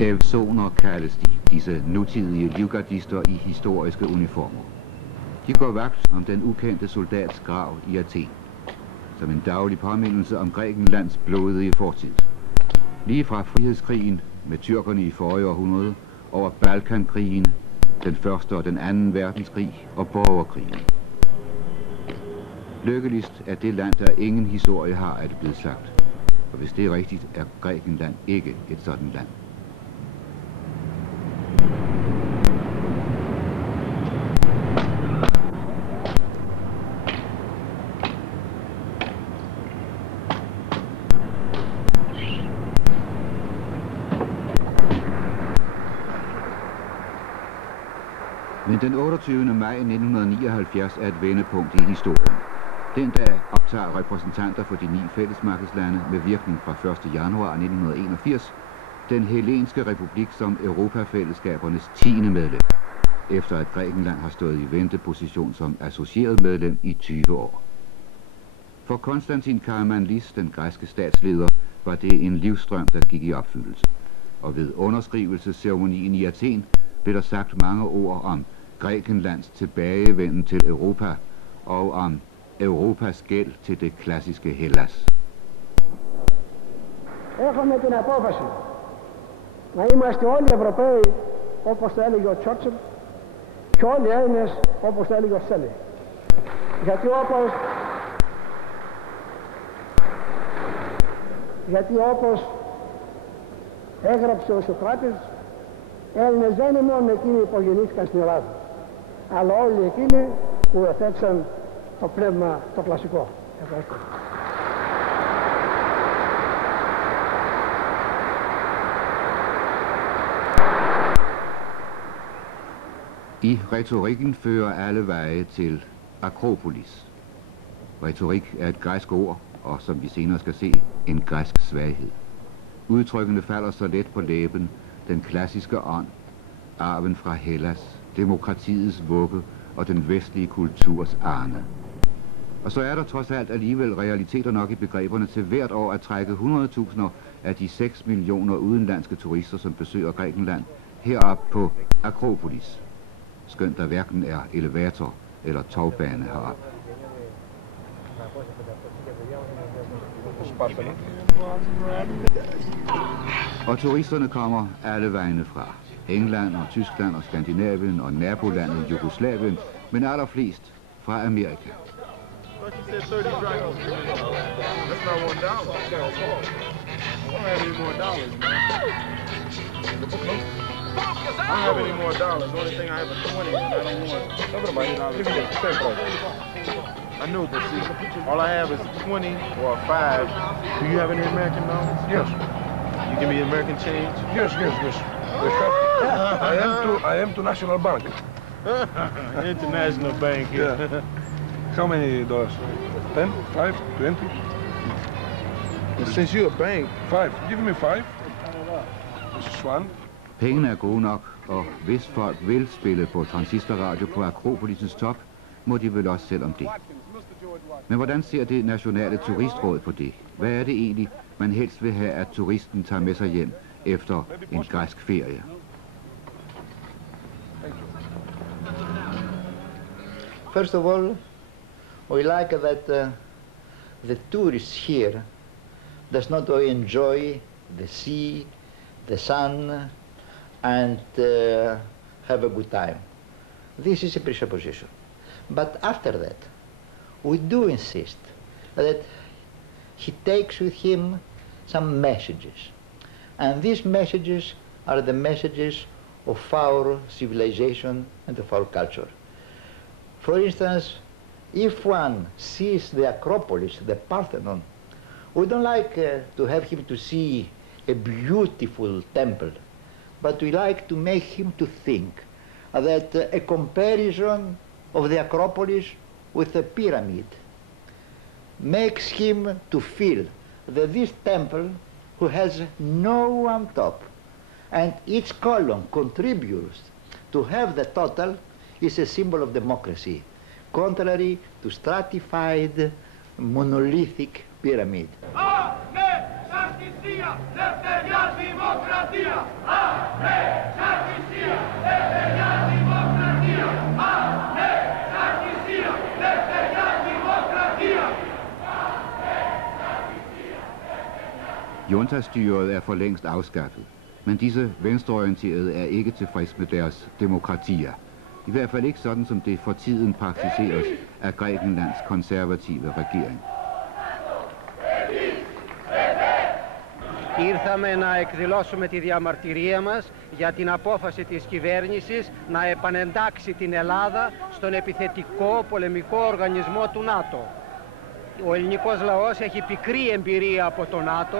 Evsoner kaldes de, disse nutidige livgardister i historiske uniformer. De går vagt om den ukendte soldats grav i Athen, som en daglig påmindelse om Grækenlands blodige fortid. Lige fra frihedskrigen med tyrkerne i forrige århundrede, over Balkankrigen, den første og den anden verdenskrig og borgerkrigen. Lykkeligst er det land, der ingen historie har, er det blevet sagt. Og hvis det er rigtigt, er Grækenland ikke et sådan land. Men den 28. maj 1979 er et vendepunkt i historien. Den dag optager repræsentanter for de 9 fællesmarkedslande med virkning fra 1. januar 1981 den Hellenske Republik som Europafællesskabernes 10. medlem, efter at Grækenland har stået i venteposition som associeret medlem i 20 år. For Konstantin Karamanlis, den græske statsleder, var det en livsstrøm, der gik i opfyldelse. Og ved underskrivelsesceremonien i Athen blev der sagt mange ord om Grækenlands tilbagevenden til Europa og om Europas gæld til det klassiske Hellas. Έχουμε την απόφαση να είμαστε όλοι Ευρωπαίοι, όπως το έλεγε ο Τσόρτσιλ, και όλοι Έλληνες, όπως το έλεγε ο Σέλι. Γιατί όπως έγραψε ο Σοκράτης, Έλληνες δεν είναι μόνο εκείνοι που γεννήθηκαν στην Ελλάδα, αλλά όλοι εκείνοι που εθέτησαν το πνεύμα το κλασικό. Ευχαριστώ. I retorikken fører alle veje til Akropolis. Retorik er et græsk ord, og som vi senere skal se, en græsk svaghed. Udtrykkene falder så let på læben, den klassiske ånd, arven fra Hellas, demokratiets vugge og den vestlige kulturs arne. Og så er der trods alt alligevel realiteter nok i begreberne til hvert år at trække 100.000 af de 6 millioner udenlandske turister, som besøger Grækenland, herop på Akropolis. Skønt der hverken er elevator eller togbane herop. Og turisterne kommer alle vegne fra. England og Tyskland og Skandinavien og nabolandet Jugoslavien, men allerflest fra Amerika. I don't have any more dollars. The only thing I have is 20 and I don't want $20. I know, but see, all I have is 20 or 5. Do you have any American dollars? Yes. You give me American change? Yes. I am to National Bank. International Bank. Yeah. How many dollars? 10, 5, 20? Since you're a bank. 5. Give me 5. This is 1. Pengene er gode nok, og hvis folk vil spille på transistorradio på Akropolisens top, må de vel også selv om det. Men hvordan ser det nationale turistråd på det? Hvad er det egentlig, man helst vil have, at turisten tager med sig hjem efter en græsk ferie? First of all, we like that the tourists here does not only enjoy the sea, the sun, and have a good time. This is a presupposition. But after that, we do insist that he takes with him some messages. And these messages are the messages of our civilization and of our culture. For instance, if one sees the Acropolis, the Parthenon, we don't like to have him to see a beautiful temple, but we like to make him to think that a comparison of the Acropolis with a pyramid makes him to feel that this temple, who has no one top, and each column contributes to have the total, is a symbol of democracy, contrary to stratified monolithic pyramid. Juntastyret er for længst afskaffet, men disse venstreorienterede er ikke tilfreds med deres demokratier. I hvert fald ikke sådan, som det for tiden praktiseres af Grækenlands konservative regering. Ήρθαμε να εκδηλώσουμε τη διαμαρτυρία μας για την απόφαση της κυβέρνησης να επανεντάξει την Ελλάδα στον επιθετικό πολεμικό οργανισμό του ΝΑΤΟ. Ο ελληνικός λαός έχει πικρή εμπειρία από το ΝΑΤΟ,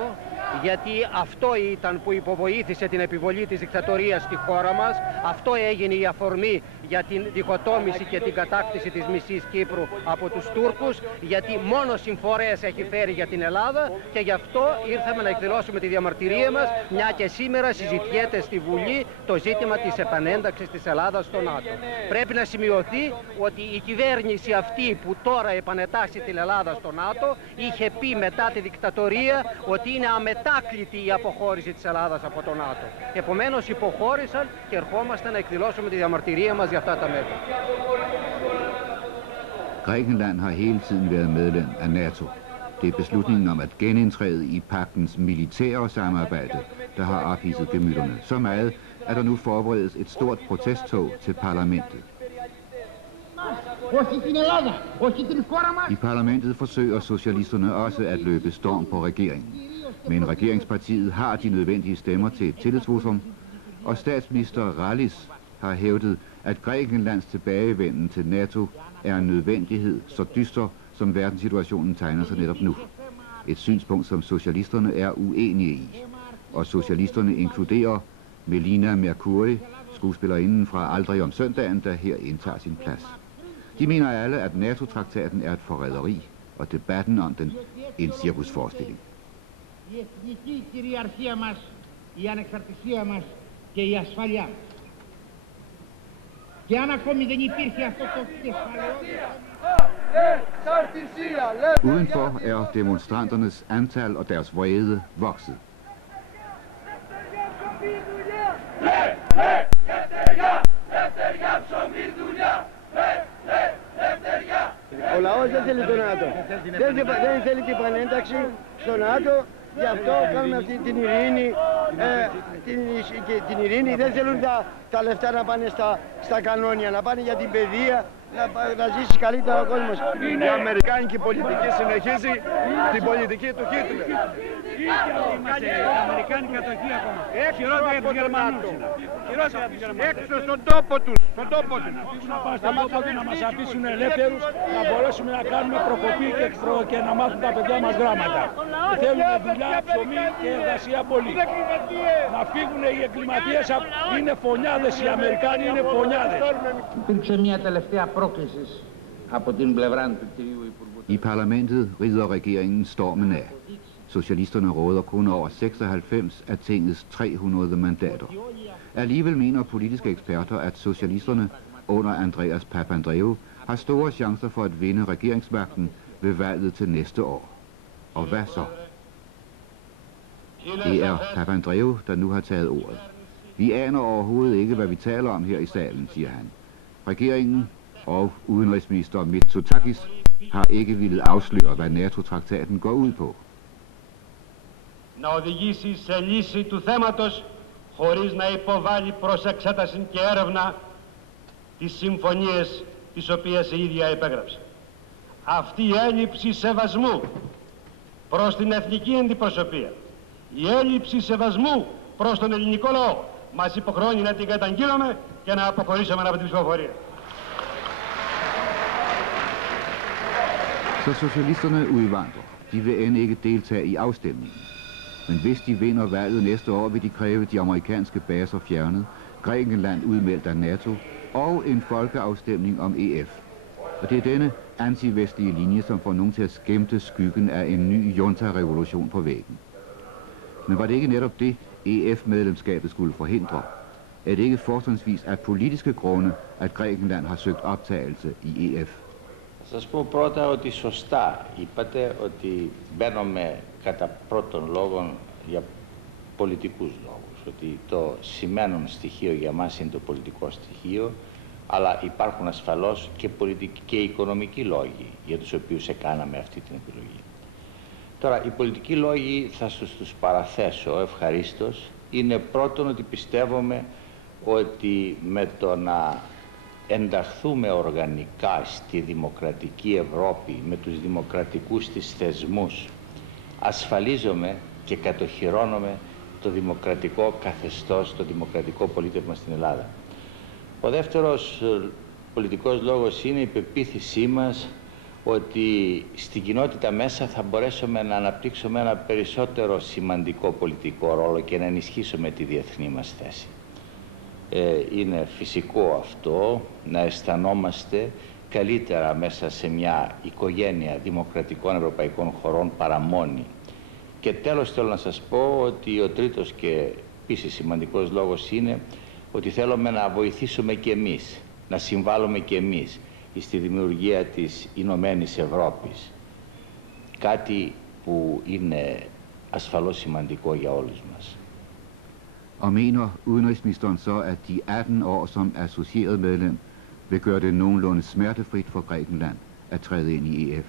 γιατί αυτό ήταν που υποβοήθησε την επιβολή της δικτατορίας στη χώρα μας. Αυτό έγινε η αφορμή για την διχοτόμηση και την κατάκτηση της μισής Κύπρου από τους Τούρκους, γιατί μόνο συμφορές έχει φέρει για την Ελλάδα και γι' αυτό ήρθαμε να εκδηλώσουμε τη διαμαρτυρία μας, μια και σήμερα συζητιέται στη Βουλή το ζήτημα της επανένταξης της Ελλάδας στο ΝΑΤΟ. Πρέπει να σημειωθεί ότι η κυβέρνηση αυτή που τώρα επανετάσσει την Ελλάδα στο ΝΑΤΟ είχε πει μετά τη δικτατορία ότι είναι αμετάκλητη η αποχώρηση της Ελλάδας από το ΝΑΤΟ. Επομένως υποχώρησαν και ερχόμαστε να εκδηλώσουμε τη διαμαρτυρία μας για αυτά τα μέτρα. Grækenland har hele tiden været medlem af NATO. Det er beslutningen om at genindtræde i pagtens militære samarbejde, der har ophidset gemytterne så meget, at der nu forberedes et stort protesttog til parlamentet. I parlamentet forsøger socialisterne også at løbe storm på regeringen. Men regeringspartiet har de nødvendige stemmer til et tillidsvotum, og statsminister Rallis har hævdet, at Grækenlands tilbagevenden til NATO er en nødvendighed, så dyster som verdenssituationen tegner sig netop nu. Et synspunkt, som socialisterne er uenige i. Og socialisterne inkluderer Melina Mercouri, skuespillerinden fra Aldrig om søndagen, der her indtager sin plads. De mener alle, at NATO-traktaten er et forræderi, og debatten om den en cirkusforestilling. Η εθνική κυριαρχία μας, η ανεξαρτησία μας και η ασφαλειά μας. Και αν ακόμη δεν υπήρχε αυτό το κεφαλαιόδες... Udenfor er demonstranternes antal og deres vrede vokset. Ο λαός δεν θέλει το ΝΑΤΟ. Δεν θέλει την επανένταξη στο ΝΑΤΟ. Γι' αυτό κάνουμε αυτή την ειρήνη. Την ειρήνη δεν θέλουν τα λεφτά να πάνε στα κανόνια, να πάνε για την παιδεία, να ζήσει καλύτερα ο κόσμος. Η αμερικάνικη πολιτική συνεχίζει την πολιτική του Χίτλερ. Είμαστε αμερικάνικη κατοχή ακόμα. Χειρότερα από τους Γερμανούς. Έξω στον τόπο τους. Να πάνε στον τόπο τους, να μας αφήσουν ελεύθερους, να μπορέσουμε να κάνουμε προκοπή και να μάθουν τα παιδιά μας γράμματα. Θέλουν δουλειά, ψωμί και εργασία πολύ. Να φύγουν οι εγκληματίες, είναι φωνιάδες, οι Αμερικάνοι είναι φωνιάδες. Υπήρξε μια τελευταία πρόκληση από την πλευρά του κυρίου Υπουργού. I parlamentet rider regeringen stormen af. Socialisterne råder kun over 96 af tingets 300 mandater. Alligevel mener politiske eksperter, at socialisterne under Andreas Papandreou har store chancer for at vinde regeringsmagten ved valget til næste år. Og hvad så? Det er Papandreou, der nu har taget ordet. Vi aner overhovedet ikke, hvad vi taler om her i salen, siger han. Regeringen og udenrigsminister Mitsotakis har ikke ville afsløre, hvad NATO-traktaten går ud på. Να οδηγήσει σε λύση του θέματος χωρίς να υποβάλει προς εξέταση και έρευνα τις συμφωνίες τις οποίες η ίδια υπέγραψε. Αυτή η έλλειψη σεβασμού προς την εθνική αντιπροσωπεία, η έλλειψη σεβασμού προς τον ελληνικό λαό μας υποχρεώνει να την καταγγείλουμε και να αποχωρήσουμε από την ψηφοφορία. Så socialisterne udvandrer. De vil end ikke deltage i afstemningen. Men hvis de vinder valget næste år, vil de kræve de amerikanske baser fjernet, Grækenland udmeldt af NATO og en folkeafstemning om EF. Og det er denne antivestlige linje, som får nogen til at skæmte skyggen af en ny junta-revolution på væggen. Men var det ikke netop det, EF-medlemskabet skulle forhindre? Er det ikke fortrinsvis af politiske grunde, at Grækenland har søgt optagelse i EF? Θα σας πω πρώτα ότι σωστά είπατε ότι μπαίνουμε κατά πρώτον λόγο για πολιτικούς λόγους, ότι το σημαίνον στοιχείο για μας είναι το πολιτικό στοιχείο, αλλά υπάρχουν ασφαλώς και πολιτικοί και οικονομικοί λόγοι για τους οποίους έκαναμε αυτή την επιλογή. Τώρα, οι πολιτικοί λόγοι θα σας τους παραθέσω ευχαρίστως. Είναι πρώτον ότι πιστεύουμε ότι με το να ενταχθούμε οργανικά στη δημοκρατική Ευρώπη, με τους δημοκρατικούς της θεσμούς, ασφαλίζομαι και κατοχυρώνομαι το δημοκρατικό καθεστώς, το δημοκρατικό πολίτευμα στην Ελλάδα. Ο δεύτερος πολιτικός λόγος είναι η πεποίθησή μας ότι στην κοινότητα μέσα θα μπορέσουμε να αναπτύξουμε ένα περισσότερο σημαντικό πολιτικό ρόλο και να ενισχύσουμε τη διεθνή μας θέση. Είναι φυσικό αυτό να αισθανόμαστε καλύτερα μέσα σε μια οικογένεια δημοκρατικών ευρωπαϊκών χωρών παρά μόνοι. Και τέλος θέλω να σας πω ότι ο τρίτος και επίσης σημαντικός λόγος είναι ότι θέλουμε να βοηθήσουμε και εμείς, να συμβάλλουμε και εμείς στη δημιουργία της Ηνωμένης Ευρώπης. Κάτι που είναι ασφαλώς σημαντικό για όλους μας. Og mener udenrigsministeren så, at de 18 år som associeret medlem vil gøre det nogenlunde smertefrit for Grækenland at træde ind i EF?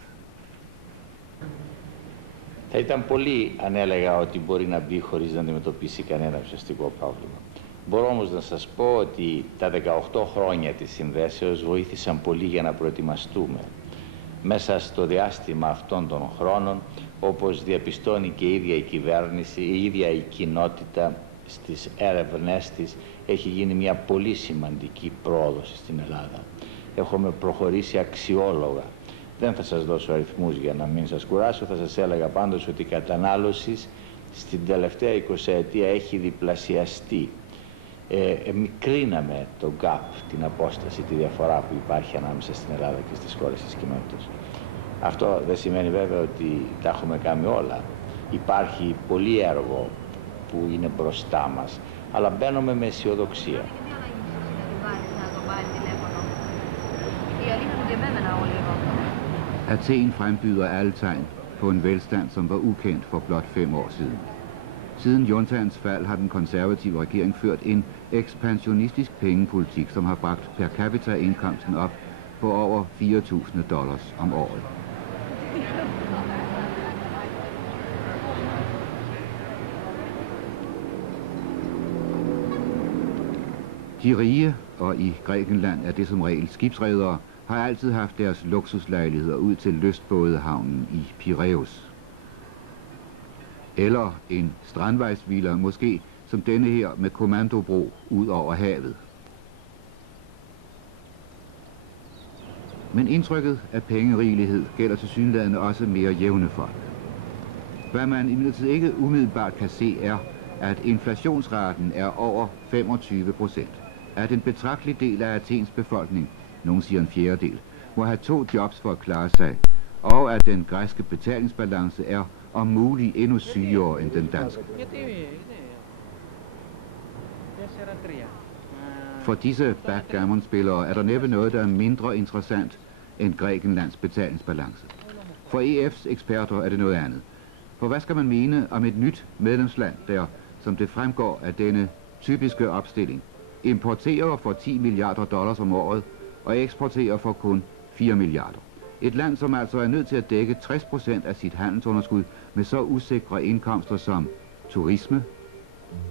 Θα ήταν πολύ αν έλεγα ότι μπορεί να μπει χωρίς να αντιμετωπίσει κανένα ουσιαστικό πρόβλημα. Μπορώ όμως να σας πω ότι τα 18 χρόνια της συνδέσεως βοήθησαν πολύ για να προετοιμαστούμε. Μέσα στο διάστημα αυτών των χρόνων, όπως διαπιστώνει και η ίδια η κυβέρνηση, η ίδια η κοινότητα στις έρευνές της, έχει γίνει μια πολύ σημαντική πρόοδος στην Ελλάδα. Έχουμε προχωρήσει αξιόλογα. Δεν θα σας δώσω αριθμούς για να μην σας κουράσω, θα σας έλεγα πάντως ότι η κατανάλωση στην τελευταία 20 ετία έχει διπλασιαστεί. Μικρύναμε το gap, την απόσταση, τη διαφορά που υπάρχει ανάμεσα στην Ελλάδα και στις χώρες της κοινότητας. Αυτό δεν σημαίνει βέβαια ότι τα έχουμε κάνει όλα. Υπάρχει πολύ έργο που είναι μπροστά μας, αλλά μπαίνουμε με αισιοδοξία. Athen frembyder alle tegn på en velstand, som var ukendt for blot 5 år siden. Siden juntaens fald har den konservative regering ført en ekspansionistisk pengepolitik, som har bragt per capita indkomsten op på over $4.000 om året. De rige, og i Grækenland er det som regel skibsredere, har altid haft deres luksuslejligheder ud til lystbådehavnen i Piræus. Eller en strandvejsvilla, måske som denne her med kommandobro ud over havet. Men indtrykket af pengerigelighed gælder tilsyneladende også mere jævne folk. Hvad man imidlertid ikke umiddelbart kan se er, at inflationsraten er over 25%. At en betragtelig del af Athens befolkning, nogen siger en fjerdedel, må have 2 jobs for at klare sig, og at den græske betalingsbalance er om muligt endnu sygere end den danske. For disse backgammon-spillere er der næppe noget, der er mindre interessant end Grækenlands betalingsbalance. For EF's eksperter er det noget andet. For hvad skal man mene om et nyt medlemsland, der, som det fremgår af denne typiske opstilling, importerer for $10 milliarder om året og eksporterer for kun 4 milliarder. Et land, som altså er nødt til at dække 60% af sit handelsunderskud med så usikre indkomster som turisme,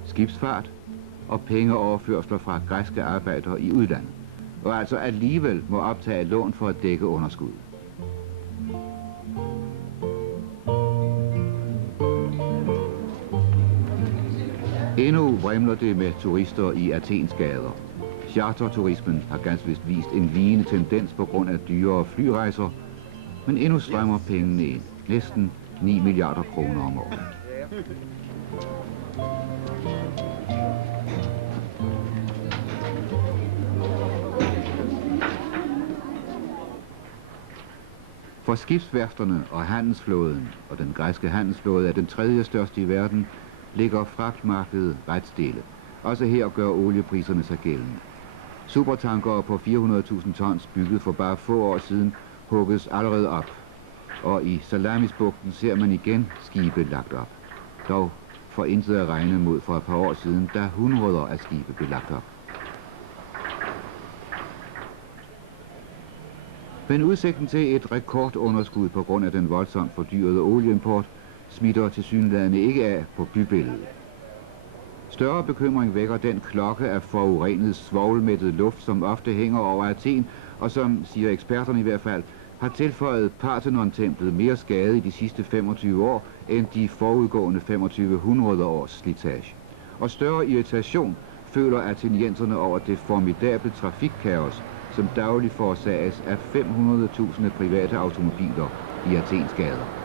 skibsfart og pengeoverførsler fra græske arbejdere i udlandet, og altså alligevel må optage lån for at dække underskud. Endnu vrimler det med turister i Athens gader. Charterturismen har ganske vist vist en vigende tendens på grund af dyrere flyrejser, men endnu strømmer pengene ind. Næsten 9 milliarder kroner om året. For skibsværfterne og handelsflåden, og den græske handelsflåde er den 3. største i verden, ligger fragtmarkedet ret stille. Også her gør oliepriserne sig gældende. Supertankere på 400.000 tons bygget for bare få år siden hugges allerede op. Og i Salamisbugten ser man igen skibe lagt op. Dog for intet at regne mod for et par år siden, da hundreder af skibe blev lagt op. Men udsigten til et rekordunderskud på grund af den voldsomt fordyrede olieimport smitter tilsyneladende ikke af på bybilledet. Større bekymring vækker den klokke af forurenet svovlmættet luft, som ofte hænger over Athen, og som, siger eksperterne i hvert fald, har tilføjet Parthenon-templet mere skade i de sidste 25 år, end de forudgående 2500 års slitage. Og større irritation føler atenienserne over det formidable trafikkaos, som dagligt forårsages af 500.000 private automobiler i Athens gader.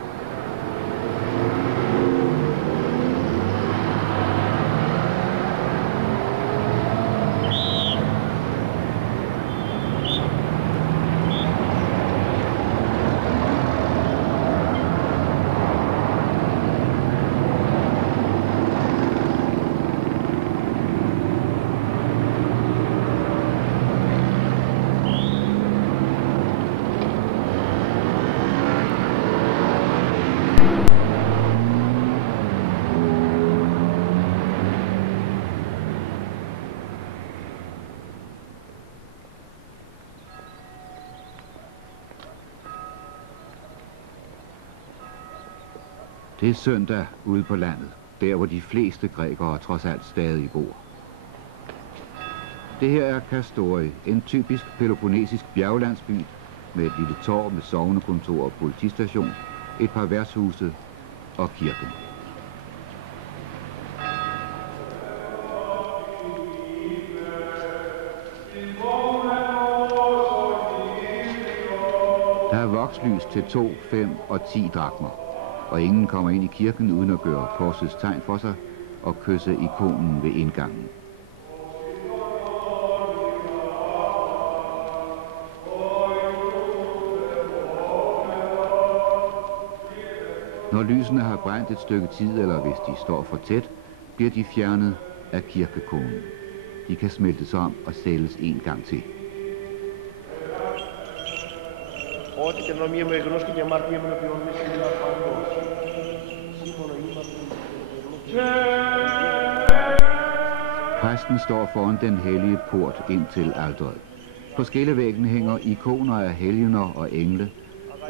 Det er søndag ude på landet, der hvor de fleste grækere trods alt stadig bor. Det her er Kastori, en typisk peloponnesisk bjerglandsby med et lille torv med sognekontor og politistation, et par værtshuse og kirken. Der er vokslys til 2, 5 og 10 drakmer. Og ingen kommer ind i kirken uden at gøre korsets tegn for sig og kysse ikonen ved indgangen. Når lysene har brændt et stykke tid, eller hvis de står for tæt, bliver de fjernet af kirkekonen. De kan smeltes om og sælges en gang til. Præsten står foran den hellige port ind til alteret. På skillevæggen hænger ikoner af helgener og engle,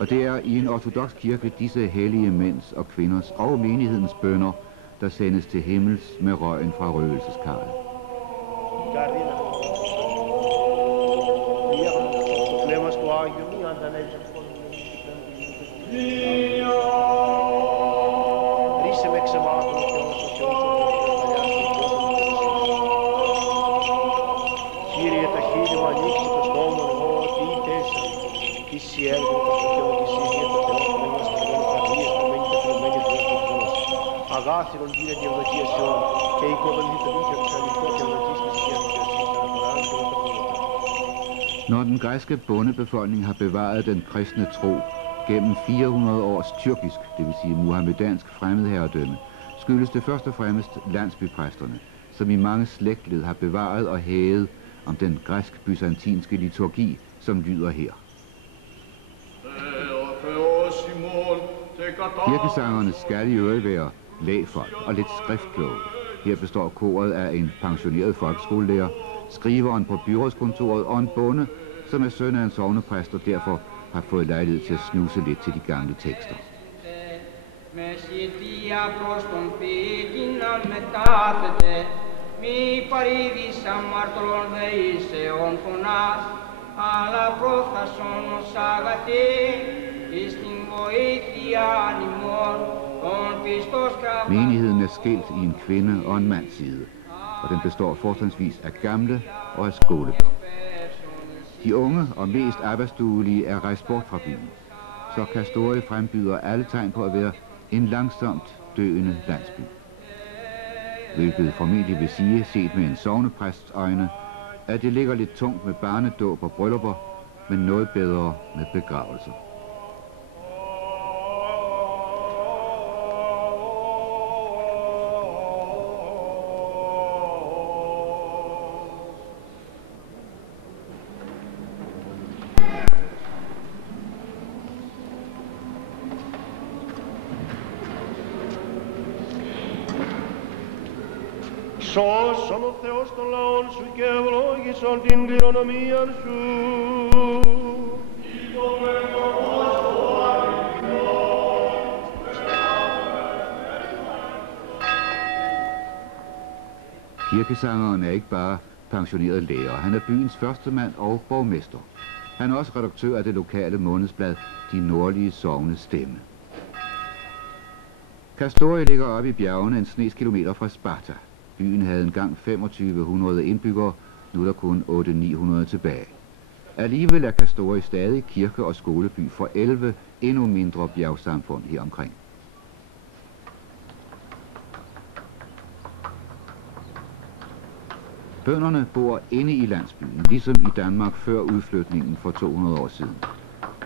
og det er i en ortodoks kirke disse hellige mænds og kvinders og menighedens bønner, der sendes til himmels med røgen fra røgelseskarret. Når den græske bondebefolkning har bevaret den kristne tro gennem 400 års tyrkisk, det vil sige muhammedansk fremmedherredømme, skyldes det først og fremmest landsbypræsterne, som i mange slægtled har bevaret og hævet om den græsk-byzantinske liturgi, som lyder her. Kirkesangerne skal i øvrigt være lægfolk og lidt skriftkloge. Her består koret af en pensioneret folkeskolelærer, skriveren på byrådskontoret og en bonde, som er søn af en sognepræst og derfor har fået lejlighed til at snuse lidt til de gamle tekster. Menigheden er skilt i en kvinde- og en mands side, og den består fortrinsvis af gamle og af skolebørn. De unge og mest arbejdsduelige er rejst bort fra byen, så Kastori frembyder alle tegn på at være en langsomt døende landsby. Hvilket formentlig vil sige, set med en sognepræsts øjne, at det ligger lidt tungt med barnedåb og bryllupper, men noget bedre med begravelser. Σώσον ο Θεός των λαών σου και ευλόγησον την κληρονομία σου. Kirkesangeren er ikke bare pensioneret lærer. Han er byens førstemand og borgmester. Han er også redaktør af det lokale månedsblad De Nordlige Sognes Stemme. Kastori ligger oppe i bjergene en snes kilometer fra Sparta. Byen havde engang 2500 indbyggere, nu er der kun 800-900 tilbage. Alligevel er Kastori stadig kirke- og skoleby for 11 endnu mindre bjergsamfund her omkring. Bønderne bor inde i landsbyen, ligesom i Danmark før udflytningen for 200 år siden.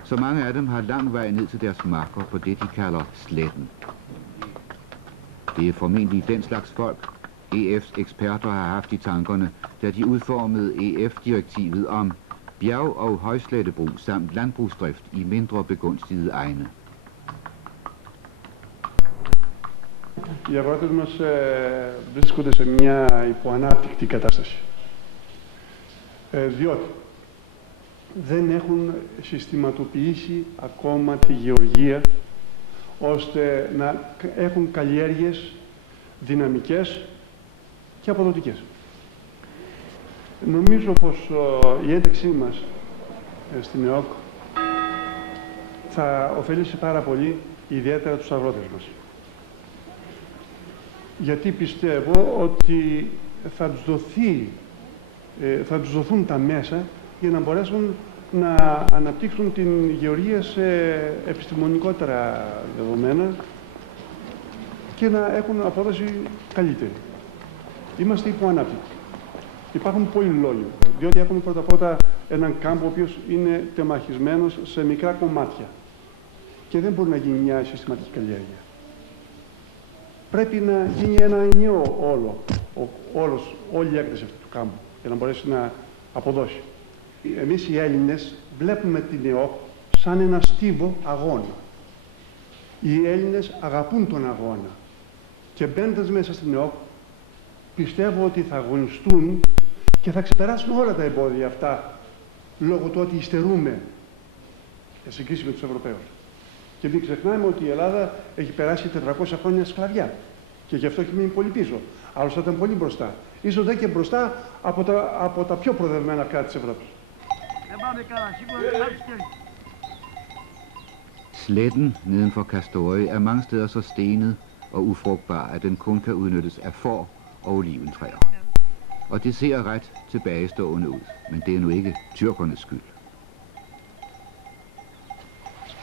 Så mange af dem har lang vej ned til deres marker på det, de kalder sletten. Det er formentlig den slags folk, EF's eksperter har haft i tankerne, da de udformede EF-direktivet om bjerg- og højslettebrug samt landbrugsdrift i mindre begunstigede egne. Οι αγρότες μας βρίσκονται σε μια υποανάπτυκτη κατάσταση. Διότι δεν έχουν συστηματοποιήσει ακόμα τη γεωργία ώστε να έχουν καλλιέργειες δυναμικές και αποδοτικές. Νομίζω πως η ένταξή μας στην ΕΟΚ θα ωφελήσει πάρα πολύ, ιδιαίτερα τους αγρότες μας. Γιατί πιστεύω ότι θα τους δοθούν τα μέσα για να μπορέσουν να αναπτύξουν την γεωργία σε επιστημονικότερα δεδομένα και να έχουν απόδοση καλύτερη. Είμαστε υποανάπτυκτοι. Υπάρχουν πολλοί λόγοι, διότι έχουμε πρώτα-πρώτα έναν κάμπο ο οποίος είναι τεμαχισμένος σε μικρά κομμάτια και δεν μπορεί να γίνει μια συστηματική καλλιέργεια. Πρέπει να γίνει ένα ενιαίο όλη η έκταση αυτού του κάμπου για να μπορέσει να αποδώσει. Εμείς οι Έλληνες βλέπουμε την ΕΟΚ σαν ένα στίβο αγώνα. Οι Έλληνες αγαπούν τον αγώνα και μπαίνοντας μέσα στην ΕΟΚ πιστεύω ότι θα αγωνιστούν και θα ξεπεράσουν όλα τα εμπόδια αυτά λόγω του ότι υστερούμε σε συγκρίση με τους Ευρωπαίους. Και μην ξεχνάμε ότι η Ελλάδα έχει περάσει 400 χρόνια σκλαβιά και γι' αυτό έχει μείνει πολύ πίσω. Άλλωστε θα ήταν πολύ μπροστά. Ίσως δεν και μπροστά από τα πιο προοδευμένα κράτη της Ευρώπης. Sletten neden for Kastori er mange steder så stenet og ufrugtbar, at den kun kan udnyttes af får og oliventræer. Og det ser ret tilbagestående ud, men det er nu ikke tyrkernes skyld.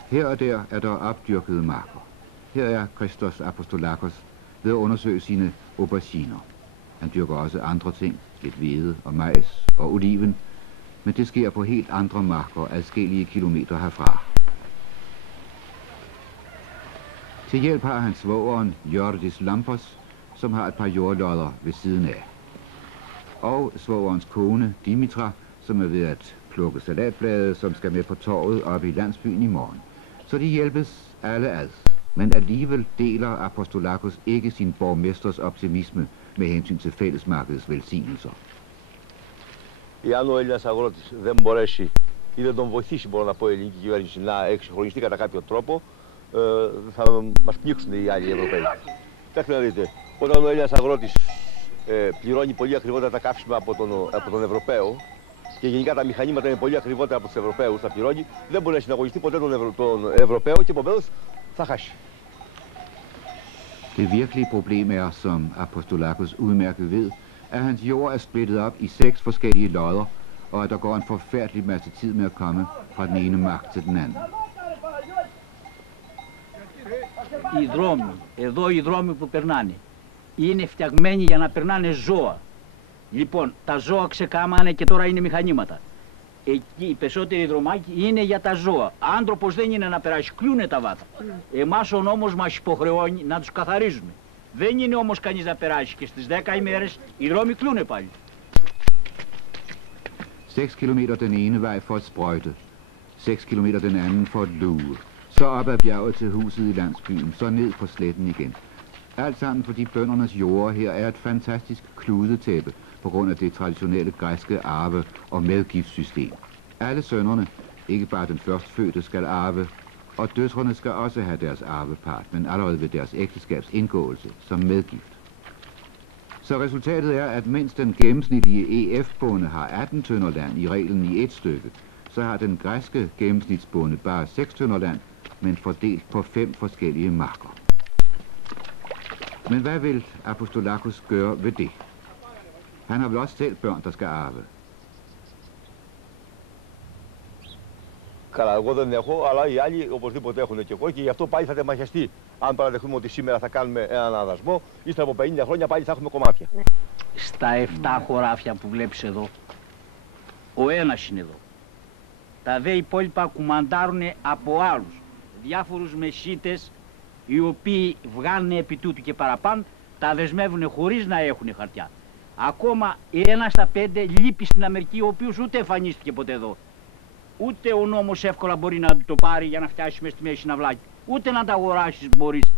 Her og der er der opdyrkede marker. Her er Christos Apostolakos ved at undersøge sine auberginer. Han dyrker også andre ting, lidt hvede og majs og oliven, men det sker på helt andre marker adskillige kilometer herfra. Til hjælp har han svogeren Jordis Lampos, som har et par jordlodder ved siden af. Og svogerens kone Dimitra, som er ved at plukke salatblade, som skal med på torvet oppe i landsbyen i morgen. Så de hjælpes alle ad. Men alligevel deler Apostolakos ikke sin borgmesters optimisme med hensyn til fællesmarkedets velsignelser. Εάν ο Έλληνας αγρότης δεν μπορέσει ή δεν τον βοηθήσει, μπορώ να πω, η ελληνική κυβέρνηση να εξυγχρονιστεί κατά κάποιο τρόπο, θα μας πνίξουν οι άλλοι Ευρωπαίοι. Κοιτάξτε να δείτε, όταν ο Έλληνας αγρότης πληρώνει πολύ ακριβότερα τα καύσιμα από τον Ευρωπαίο και γενικά τα μηχανήματα είναι πολύ ακριβότερα από τους Ευρωπαίους, τα πληρώνει, δεν μπορεί να συναγωνιστεί ποτέ τον Ευρωπαίο και επομένως θα χάσει. Det virkelige problem er, som Apostolakos udmærket ved, at hans jord er splittet op i 6 forskellige lodder, og at der går en forfærdelig masse tid med at komme fra den ene magt til den anden. Οι δρόμοι, εδώ οι δρόμοι που περνάνε, είναι φτιαγμένοι για να περνάνε ζώα. Λοιπόν, τα ζώα ξεκάμανε και τώρα είναι μηχανήματα. Εκεί οι περισσότεροι δρομάκοι είναι για τα ζώα. Άνθρωπος δεν είναι να περάσει, κλούνε τα βάτα. Εμάς ο νόμος μας υποχρεώνει να τους καθαρίζουμε. Δεν είναι όμως κανείς να περάσει και στις 10 ημέρες οι δρόμοι κλούνε πάλι. 6 kilometer den ene vej for at sprøjte, 6 kilometer den anden for at luge. Så op ad bjerget til huset i landsbyen, så ned på sletten igen. Alt sammen fordi bøndernes jorder her er et fantastisk kludetæppe på grund af det traditionelle græske arve- og medgiftssystem. Alle sønnerne, ikke bare den førstfødte, skal arve, og døtrene skal også have deres arvepart, men allerede ved deres ægteskabs indgåelse som medgift. Så resultatet er, at mens den gennemsnitlige EF-bonde har 18 tønder land i reglen i et stykke, så har den græske gennemsnitsbonde bare 6 tønder land, men fordelt på 5 forskellige marker. Men hvad vil Apostolakos gøre ved det? Han har vel også selv børn, der skal arve. Καλά, εγώ δεν έχω, αλλά οι άλλοι οπωσδήποτε έχουν και εγώ και γι' αυτό πάλι θα τεμαχιαστεί. Αν παραδεχθούμε ότι σήμερα θα κάνουμε έναν αδασμό, ύστερα από 50 χρόνια πάλι θα έχουμε κομμάτια. Στα 7 χωράφια που βλέπεις εδώ, ο ένας είναι εδώ. Τα δε υπόλοιπα κουμαντάρουν από άλλους, διάφορους μεσίτες, οι οποίοι βγάλουν επί τούτου και παραπάνω, τα δεσμεύουν χωρίς να έχουν χαρτιά. Ακόμα ένας στα 5 λείπει στην Αμερική, ο οποίος ούτε εμφανίστηκε ποτέ εδώ. Ούτε ο νόμος εύκολα μπορεί να το πάρει για να φτιάσει μες στη μέση συναυλάκι. Ούτε να τα αγοράσεις μπορείς.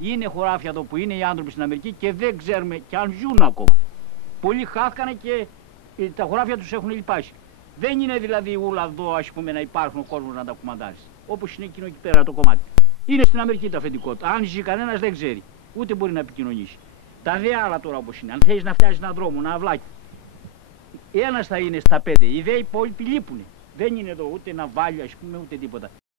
Είναι χωράφια εδώ που είναι οι άνθρωποι στην Αμερική και δεν ξέρουμε κι αν ζουν ακόμα. Πολλοί χάθηκαν και τα χωράφια τους έχουν λιπάσει. Δεν είναι δηλαδή όλα εδώ, ας πούμε, να υπάρχουν ο κόσμος να τα κουμαντάρεις. Όπως είναι εκείνο εκεί πέρα το κομμάτι. Είναι στην Αμερική τα αφεντικότητα. Αν ζει κανένας δεν ξέρει. Ούτε μπορεί να επικοινωνήσει. Τα δε άλλα τώρα όπως είναι. Αν θέλεις να φτιάσεις έναν δρόμο, ένα αυλάκι. Ένας θα είναι στα 5. Οι δε υπόλοιποι λείπουνε. Δεν είναι εδώ ούτε ναυάλια, ας πούμε, ούτε τίποτα.